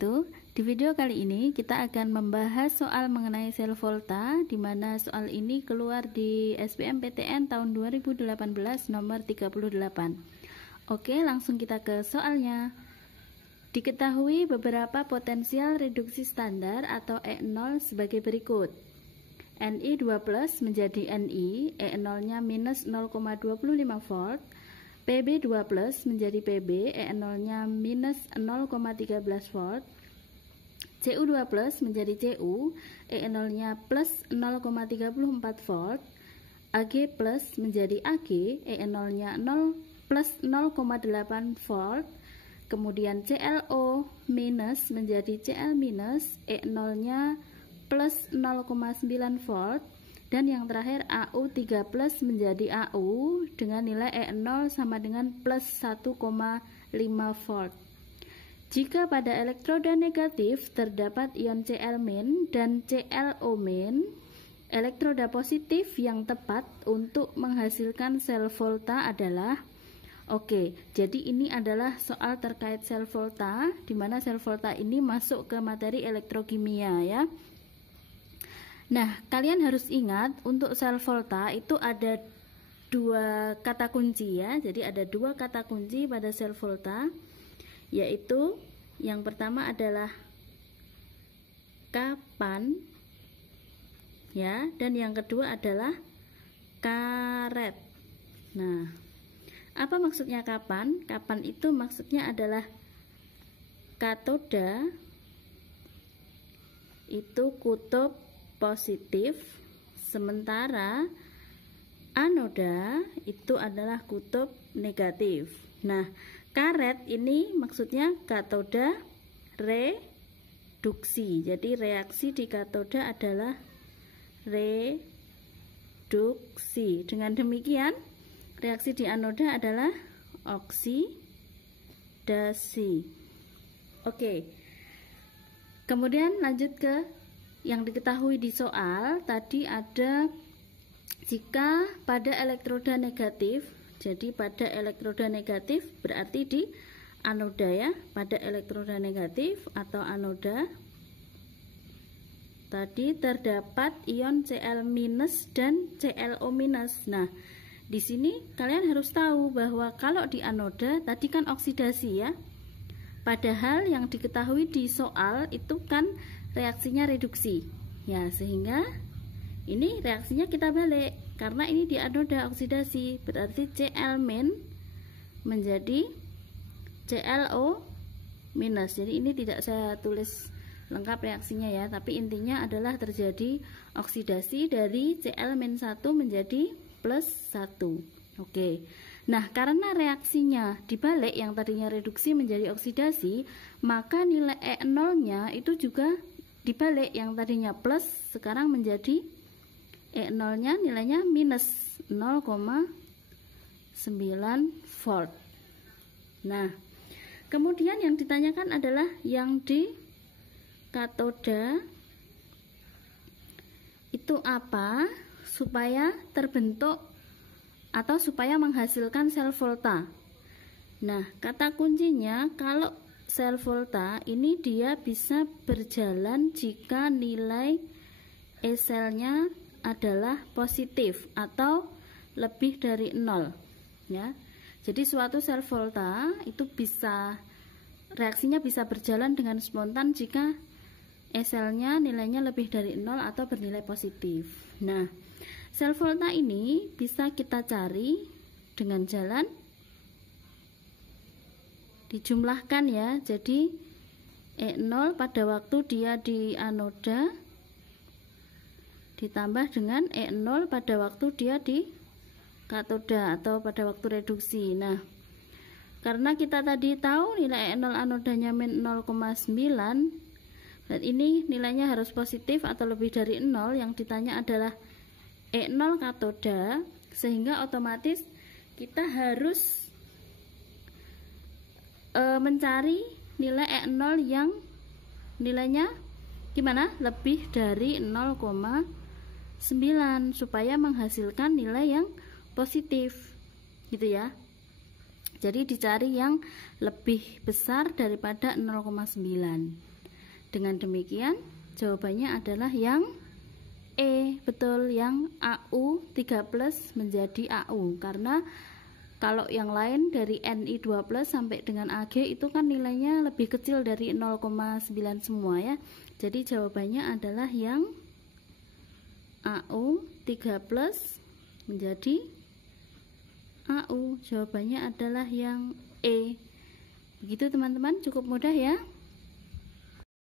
wabarakatuh. Di video kali ini kita akan membahas soal mengenai sel volta, di mana soal ini keluar di SBMPTN tahun 2018 nomor 38. Oke, langsung kita ke soalnya. Diketahui beberapa potensial reduksi standar atau E0 sebagai berikut. Ni2+ menjadi Ni, E0-nya minus 0,25 volt. Pb2+ menjadi Pb, E0-nya minus 0,13 volt. Cu2+ menjadi Cu, E0-nya plus 0,34 volt. Ag+ menjadi Ag, E0-nya 0 plus 0,8 volt. Kemudian ClO- menjadi Cl-, E0-nya plus 0,9 volt. Dan yang terakhir Au3+ menjadi Au dengan nilai E0 sama dengan plus 1,5 volt. Jika pada elektroda negatif terdapat ion Cl- dan ClO-, elektroda positif yang tepat untuk menghasilkan sel volta adalah jadi ini adalah soal terkait sel volta, di mana sel volta ini masuk ke materi elektrokimia ya. Nah, kalian harus ingat untuk sel volta itu ada dua kata kunci ya. Jadi ada dua kata kunci pada sel volta, yaitu yang pertama adalah kapan ya, dan yang kedua adalah karet. Nah, apa maksudnya kapan? Kapan itu maksudnya adalah katoda itu kutub positif, sementara anoda itu adalah kutub negatif. Nah, karet ini maksudnya katoda reduksi. Jadi reaksi di katoda adalah reduksi. Dengan demikian, reaksi di anoda adalah oksidasi. Oke. Kemudian lanjut ke yang diketahui di soal tadi ada jika pada elektroda negatif, jadi pada elektroda negatif berarti di anoda ya, pada elektroda negatif atau anoda tadi terdapat ion Cl- dan ClO-. Nah, di sini kalian harus tahu bahwa kalau di anoda tadi kan oksidasi ya. Padahal yang diketahui di soal itu kan reaksinya reduksi ya, sehingga ini reaksinya kita balik karena ini di anoda oksidasi, berarti Cl- menjadi ClO-. Jadi ini tidak saya tulis lengkap reaksinya ya, tapi intinya adalah terjadi oksidasi dari Cl-1 menjadi plus 1. Oke. Nah, karena reaksinya dibalik yang tadinya reduksi menjadi oksidasi, maka nilai E0-nya itu juga dibalik, yang tadinya plus sekarang menjadi E0-nya nilainya minus 0,9 volt. Nah, kemudian yang ditanyakan adalah yang di katoda itu apa supaya terbentuk atau supaya menghasilkan sel volta. Nah, kata kuncinya kalau sel volta ini dia bisa berjalan jika nilai E selnya adalah positif atau lebih dari 0 ya. Jadi suatu sel volta itu bisa reaksinya bisa berjalan dengan spontan jika E selnya nilainya lebih dari 0 atau bernilai positif. Nah, sel volta ini bisa kita cari dengan jalan dijumlahkan ya. Jadi E0 pada waktu dia di anoda ditambah dengan E0 pada waktu dia di katoda atau pada waktu reduksi. Nah, karena kita tadi tahu nilai E0 anodanya min 0,9 dan ini nilainya harus positif atau lebih dari 0, yang ditanya adalah E0 katoda, sehingga otomatis kita harus mencari nilai E0 yang nilainya gimana? Lebih dari 0,9 supaya menghasilkan nilai yang positif gitu ya. Jadi dicari yang lebih besar daripada 0,9. Dengan demikian jawabannya adalah yang E, betul, yang AU 3 plus menjadi AU, karena kalau yang lain dari Ni2 plus sampai dengan Ag itu kan nilainya lebih kecil dari 0,9 semua ya. Jadi jawabannya adalah yang AU 3 plus menjadi AU. Jawabannya adalah yang E. Begitu teman-teman, cukup mudah ya.